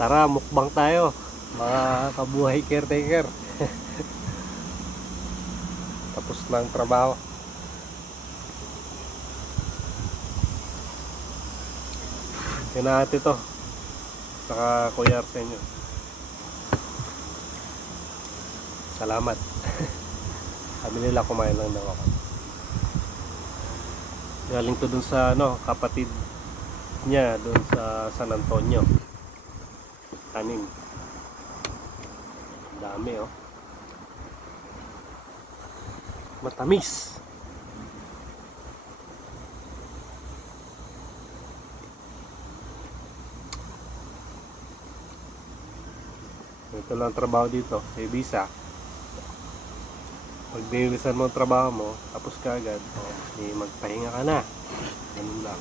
Tara, mukbang tayo, mga kabuhay caretaker. Tapos ng trabaho. Yan na ate to. Saka Kuya Arsenio. Salamat. Sabi nila kumain lang daw ako. Galing to dun sa kapatid niya dun sa San Antonio. Kanin. Dami oh. Matamis. Ito lang trabaho dito, may visa. Pag binilisan mo ang trabaho mo, tapos kaagad, magpahinga ka na. Ganun lang.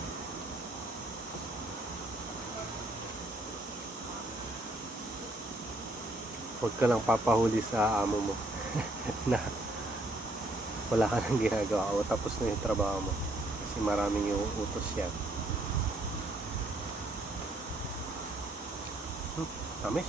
Huwag ka lang papahuli sa amo mo na wala ka nang ginagawa o tapos na yung trabaho mo. Kasi maraming yung utos yan. Tamis.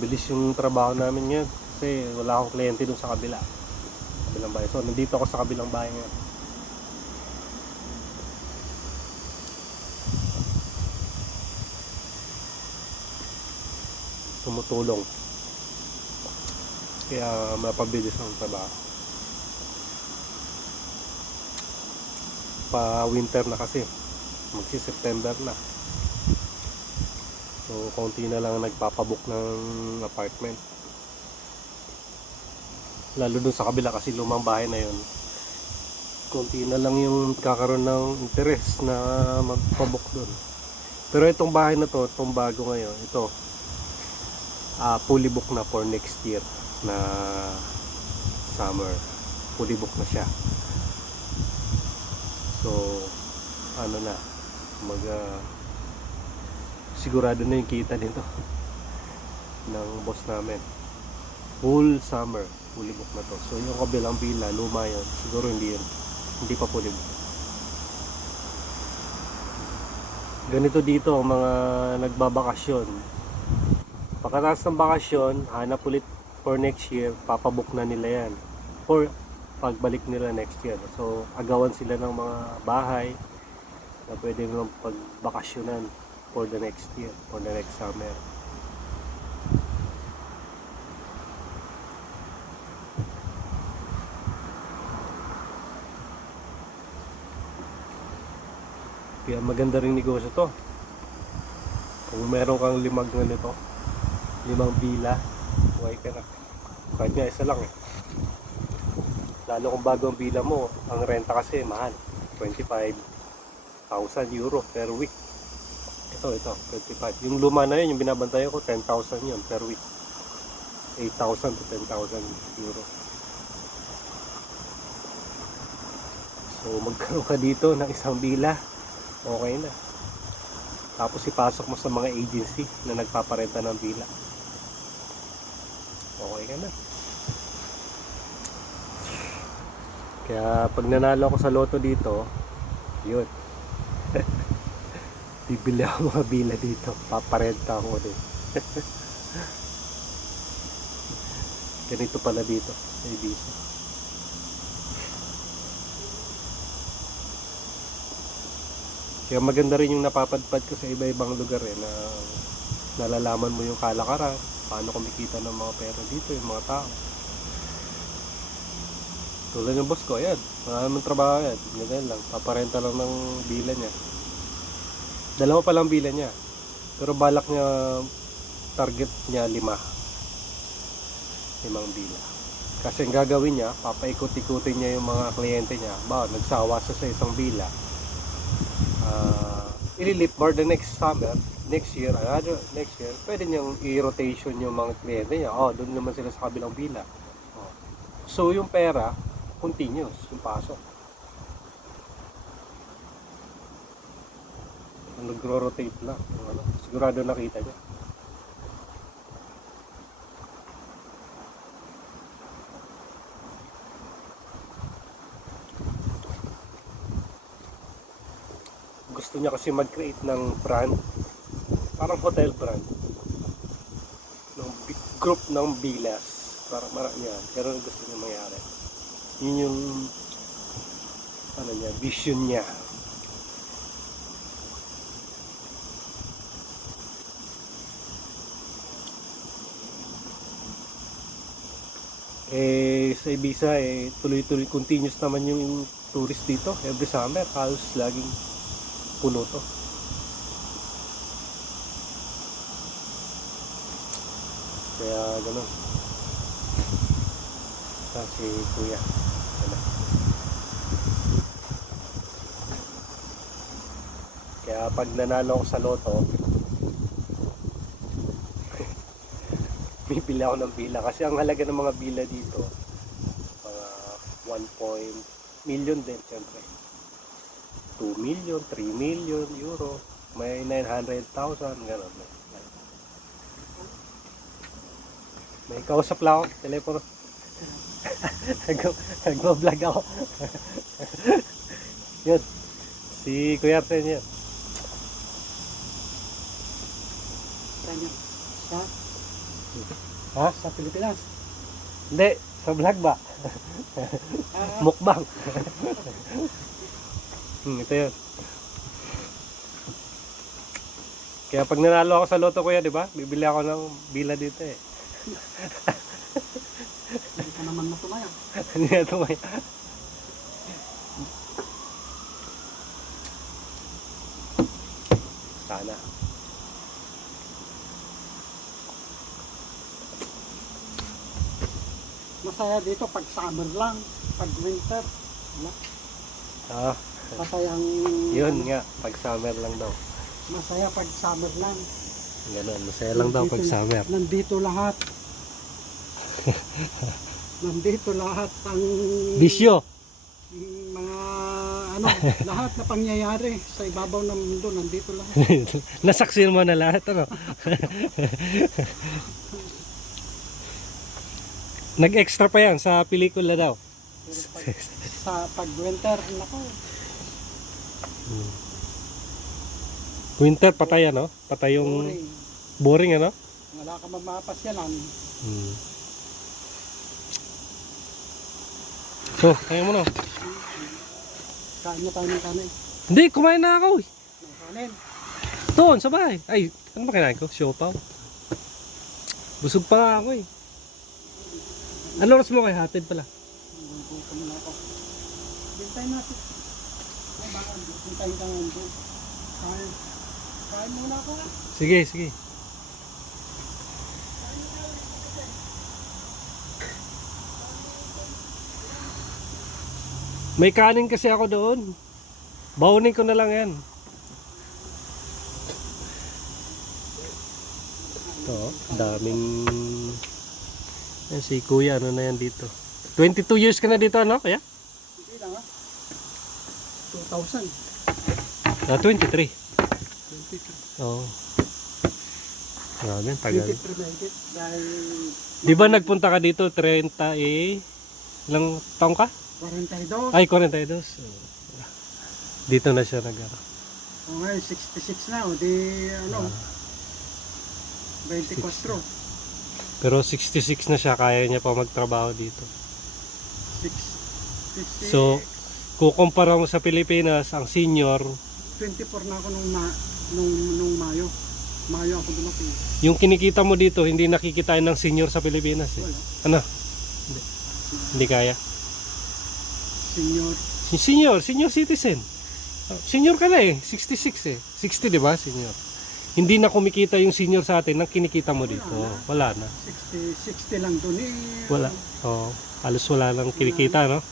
Mabilis yung trabaho namin ngayon kasi wala akong kliyente dun sa kabilang bahay. So nandito ako sa kabilang bahay ngayon. Tumutulong kaya mapabilis ang trabaho. Pa winter na kasi, magsi September na. So konti na lang nagpapabook ng apartment. Lalo dun sa kabila kasi lumang bahay na yun. Konti na lang yung kakaroon ng interest na magpabook dun. Pero itong bahay na to, itong bago ngayon, ito fully book na for next year na summer. Fully book na siya. So ano na, sigurado na yung kita nito ng boss namin. Full summer, fully book na to. So yung kabilang villa, luma yun, siguro hindi pa fully book. Ganito dito ang mga nagbabakasyon. Pagkatapos ng bakasyon, hanap ulit for next year, papabook na nila yan or pagbalik nila next year. So agawan sila ng mga bahay na pwede mo pagbakasyonan for the next year, for the next summer. Kaya maganda ring negosyo to. Kung meron kang limang villa, buhay ka na. Kahit nga isa lang eh. Lalo kung bago ang villa mo, ang renta kasi mahal, 25,000 euro per week. Ito 25. Yung luma na yun, yung binabantayan ko, 10,000 yun per week. 8,000 to 10,000 euro. So magkaroon ka dito ng isang villa, okay na. Tapos ipasok mo sa mga agency na nagpaparenta ng villa, okay ka na. Kaya pag nanalo ako sa loto dito, yun, bibili ako mga villa dito, paparenta ako din. Ganito pala dito sa Ibiza. Kaya maganda rin yung napapadpad ko sa iba-ibang lugar na nalalaman mo yung kalakaran, paano kumikita ng mga pera dito, yung mga tao. Tulad ng boss ko, ayan, wala naman trabaho yan, ganyan lang, paparenta lang ng villa niya. Dalawa pa lang villa niya, pero balak niya, target niya 5 villa. Kasi ang gagawin niya, papaikot-ikutin niya yung mga kliyente niya. Nagsawa siya sa isang villa, ililip for the next summer, next year, pwede niyang i-rotation yung mga kliyente niya. Doon naman sila sa kabilang villa. So yung pera, continuous yung pasok. nagro-rotate na. Ano, sigurado nakita niya. Gusto niya kasi mag-create ng brand, parang hotel brand, ng group ng villas, parang marami yan. Pero gusto niya mangyari. Yun yung ano niya, vision niya. Sa Ibiza tuloy-tuloy continuous naman yung tourist dito every summer, halos laging puno to. Kaya gano'n. Si kuya ano. Kaya pag nanalo ako sa loto, bibili ako ng villa kasi ang halaga ng mga villa dito mga 1 million din syempre, 2 million, 3 million euro, may 900,000 gano'n. May kausap lang ako, telepono. Nag-vlog ako. Yun, si Kuya Arsen yan. Sa? Ha? Sa Pilipinas? Hindi, sa vlog ba? Mukbang. Ito yun. Kaya pag nanalo ako sa loto, kuya, di ba? Bibili ako ng villa dito eh. Hindi ka naman matumaya. Hindi na tumaya. Sana. Masaya dito pag summer lang, pag winter. Wala. Ah, Masayang... yun nga, pag summer lang daw. Masaya pag summer lang. Ganun, masaya lang daw pag summer. Nandito lahat. Nandito lahat ang... Bisyo! Mga ano, lahat na pangyayari sa ibabaw ng mundo, nandito lahat. Nasaksihan mo na lahat, ano? Nag-extra pa yan sa pelikula daw. Pero sa pag winter, nako, Winter, patay ano? Patay yung boring. boring ano? Wala ka mapapasyalan. So, kaya mo no? Kain na tayo ng kanin. Hindi, kumain na ako eh. Ng kanin. Doon, sa bahay. Ay, ano ba kinain ko? Siopaw. Busog pa nga ako eh. Ano oras mo kay hatid pala? Gutom na ako. Bintayin natin. Ay, baka bintayin ka nga doon. Kain. Kain muna ako nga. Sige, sige. May kanin kasi ako doon. Baunin ko na lang yan. Ito, daming... Yan, si kuya, ano na yan dito. 22 years ka na dito, ano? Kaya? Hindi lang ha. 2,000. 23. 23. Oo. Grabe, tagal. 23 na higit. Dahil... Di ba nagpunta ka dito 30 ilang taong ka? 42. Ay, 42. Dito na siya O ngayon, 66 na. O di ano... 24. Pero 66 na siya, kaya niya pa magtrabaho dito. 66. So, kukumpara mo sa Pilipinas, ang senior, 24 na ako nung Mayo. Mayo ako dumating. yung kinikita mo dito, hindi nakikitain ng senior sa Pilipinas eh. Wala. Ano? Hindi kaya. Senior. Senior citizen. Senior ka na eh, 66 eh. 60 di ba, senior? Hindi na kumikita yung senior sa atin ng kinikita mo dito. Wala na. 60 lang doon eh. Wala. Oo. Halos wala nang kinikita, no?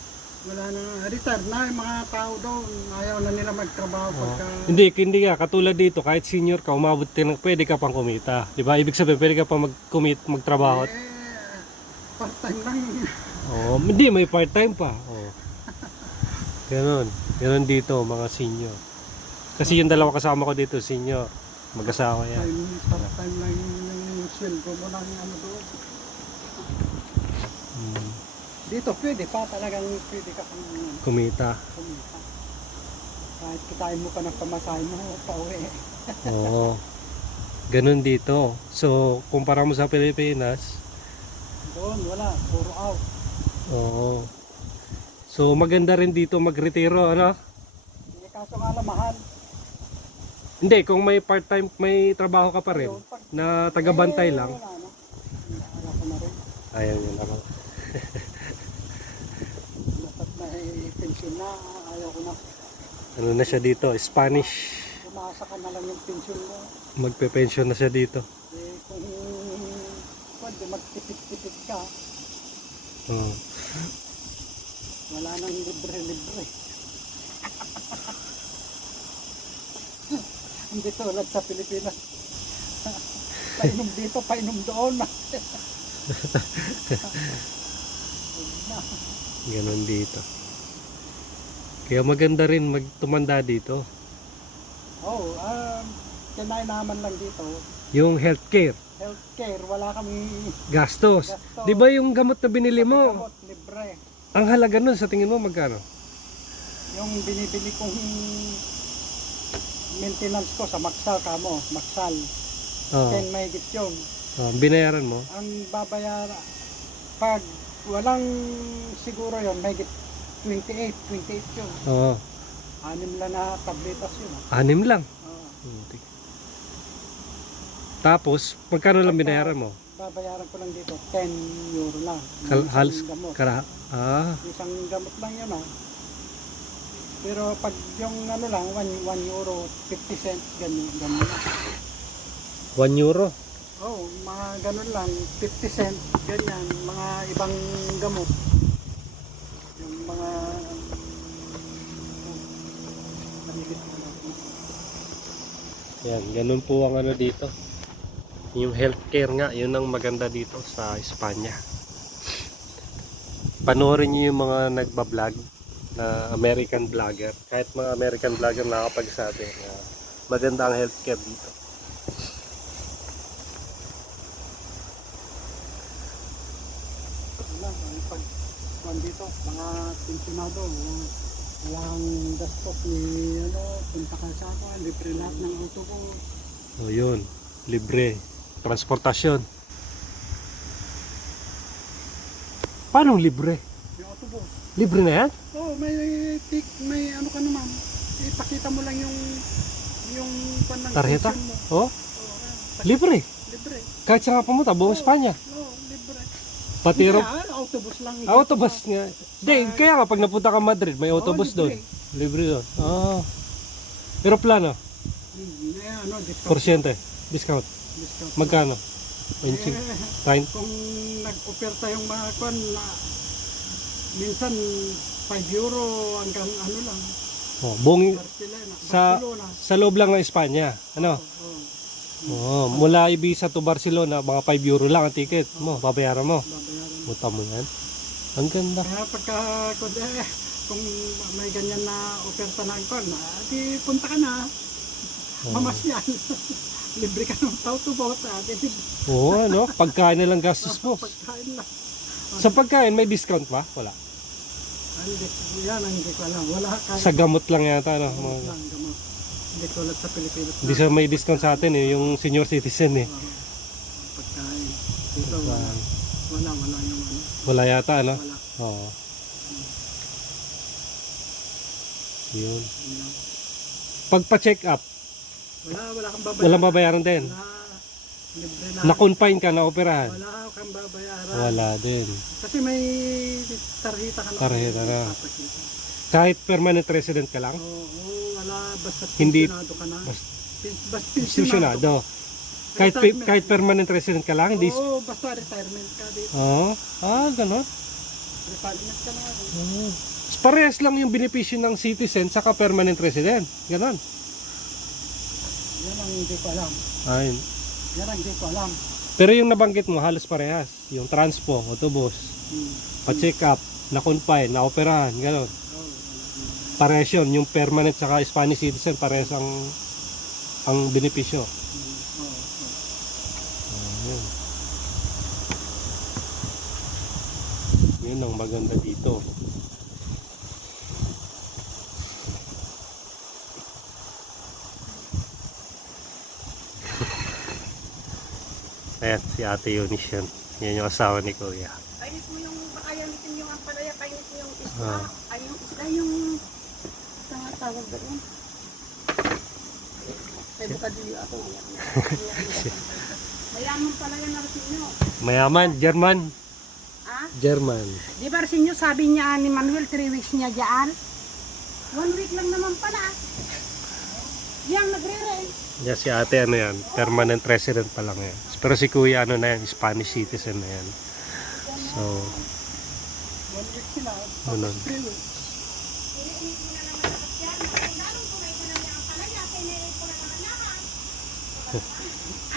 Wala na. Retired na yung mga tao doon. Ayaw na nila magtrabaho pagka... Hindi nga. Katulad dito, kahit senior ka, umabot ka ng pwede ka pang kumita. Di ba? Ibig sabihin, pwede ka pang magtrabaho. Part-time lang. Hindi, may part-time pa. Ganon. Ganon dito, mga senior. Kasi yung dalawa kasama ko dito, senior. Mag-asawa yan. Part-time lang yung sweldo mo lang ano doon. Hmm. Dito pwede pa, talagang pwede ka pang Kumita. kumita. Kahit kitain mo pa ng pamasahe mo, pauwi. Oo. Ganun dito. So, kumpara mo sa Pilipinas, Doon, wala. Puro out. oo. So, maganda rin dito magretiro, ano? Hindi kaso nga lang, mahal. Hindi, kung may part-time, may trabaho ka pa rin, Ayun, pag- na taga-bantay lang. Wala na. Wala ko na rin. Ayan yun lang. Dapat may pension na, ayaw ko na. Ano na siya dito? Spanish. Umasa ka na lang yung pension mo. Magpe-pension na siya dito. Eh, kung pwede magtipid-tipid ka, Oo. wala nang libre-libre. Hindi tulad sa Pilipinas. Painom dito, painom doon. Ganon dito. Kaya maganda rin magtumanda dito. Oh, kinay naman lang dito. Yung healthcare, Healthcare, wala kami gastos. gasto. Di ba yung gamot na binili mo, Gamot, libre. ang halaga nun sa tingin mo magkano? Yung binibili kong maintenance ko sa Maksal kamo, Maksal. Oo. 10 mahigit yun. Binayaran mo? Ang babayar, pag walang siguro yun, mahigit 28 yun. Oo. 6 lang na tabletas yun. 6 lang. Oo. Tapos, magkano lang binayaran mo? Babayaran ko lang dito, 10 euro lang. Yung Halos isang gamot. Isang Gamot lang yun Pero pag yung ano lang, 1 euro, 50 cents, ganun lang. 1 euro. Oh, mga ganun lang, 50 cents, ganyan, mga ibang gamot. Yung mga malilit na natin. Yan, ganun po ang ano dito. Yung healthcare nga, yun ang maganda dito sa Espanya. Panoorin niyo yung mga nagbablog na American vlogger. Kahit mga American vlogger nakapagsabi na maganda ang healthcare dito. Wala, pag dito, mga pensionado, walang gastos ni punta ka sa ako, libre lahat ng auto ko. O yun, libre. Transportasyon. Paano libre? Yung auto ko. Libre na yan? Oh, may ano ka naman. Ipakita mo lang yung panang Tarjeta? pension mo. Oh, Oh, libre. libre. Kahit saan ka pumunta, buong Espanya. Oh, libre. Pati Hindi, ro autobus lang. autobus nga. Hindi, kaya nga pag napunta ka Madrid, may autobus doon. libre. Libre doon. Ah. Eroplano, Discount. porsyente, discount. Discount. Magkano? Eh, 20. kung nag-oferta yung mga kwan na minsan 5 euro hanggang ano lang. Oh, buong Barcelona. sa Barcelona. sa loob lang ng Espanya. Ano? Oh, Oh, mula Ibiza to Barcelona, mga 5 euro lang ang ticket mo, babayaran mo. babayaran. Muta mo yan. Ang ganda. Kaya pagka kung may ganyan na oferta na kwan, di punta ka na. Mamasyan. Libre ka ng tao to bawat atin. Oo, ano? Pagkain na lang gastos mo. Pagkain lang. Sa pagkain, may discount ba? Wala. Yan ang hindi ko alam. Wala kahit Sa gamot lang yata, ano? gamot lang, gamot. Hindi tulad sa Pilipinas. Hindi sa may discount sa atin eh, yung senior citizen eh. Pagkain. Dito wala. Wala yung ano. Wala yata, ano? Wala. Oo. Yun. Wala. Pag pa-check up, Wala kang babayaran. walang babayaran din. Wala. Libre na. Na-confine ka, na-operahan. Wala kang babayaran. Wala din. Kasi may tarjeta ka na. Tarjeta na. Papakita. Kahit permanent resident ka lang, Oo, wala. Basta Hindi- pensionado ka na. bas- Basta institusyonado. Kahit, Retirement. kahit permanent resident ka lang, hindi... Oo, basta retirement ka dito. Oo. Ganon. Retirement ka na. Oo. Parehas lang yung benepisyo ng citizen saka permanent resident. Ganon. Yan ang hindi ko alam. Ayun. Yan ang hindi ko alam. Pero yung nabanggit mo, halos parehas. Yung transpo, autobus, Hmm. pa-check up, na-confine, na-operahan, ganon. Oo, wala. Parehas yun, yung permanent saka Spanish citizen, parehas ang benepisyo. Yun. Yun ang maganda dito. Ayan, si Ate Eunice yan. Yan yung asawa ni Kuya. Kainit mo yung, baka yamitin yung ampalaya, kainit mo yung isda. Ah. Ay, yung isda yung, sa tawag doon. May bukadilyo ako. Mayaman pala yan, Arsenio. Mayaman, German. Ah? German. Di ba, Arsenio, sabi niya ni Manuel, 3 weeks niya dyan. 1 week lang naman pala. Yang nagre-rent. Yan si ate, ano yan, permanent resident pa lang yan. Pero si kuya, ano na yan, Spanish citizen na yan. So, 1 week sila, ano, 3 weeks.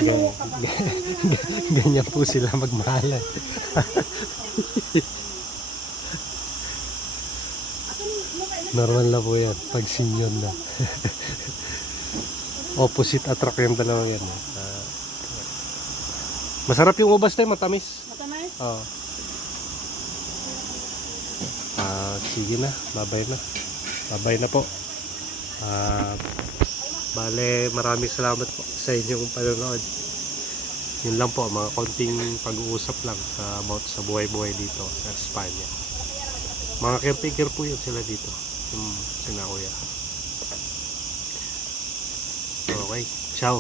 ganyan, ganyan po sila magmahalan. Normal na po yan, pag senior na. Opposite attract yung dalawa yan. Masarap yung ubas tayo, matamis. Matamay? Oo. Sige na, babay na. Babay na po. Bale, maraming salamat po sa inyong panonood. Yun lang po, mga konting pag-uusap lang about sa buhay-buhay dito sa Espanya. Mga caretaker po yun sila dito. Yung sina kuya. Okay, ciao.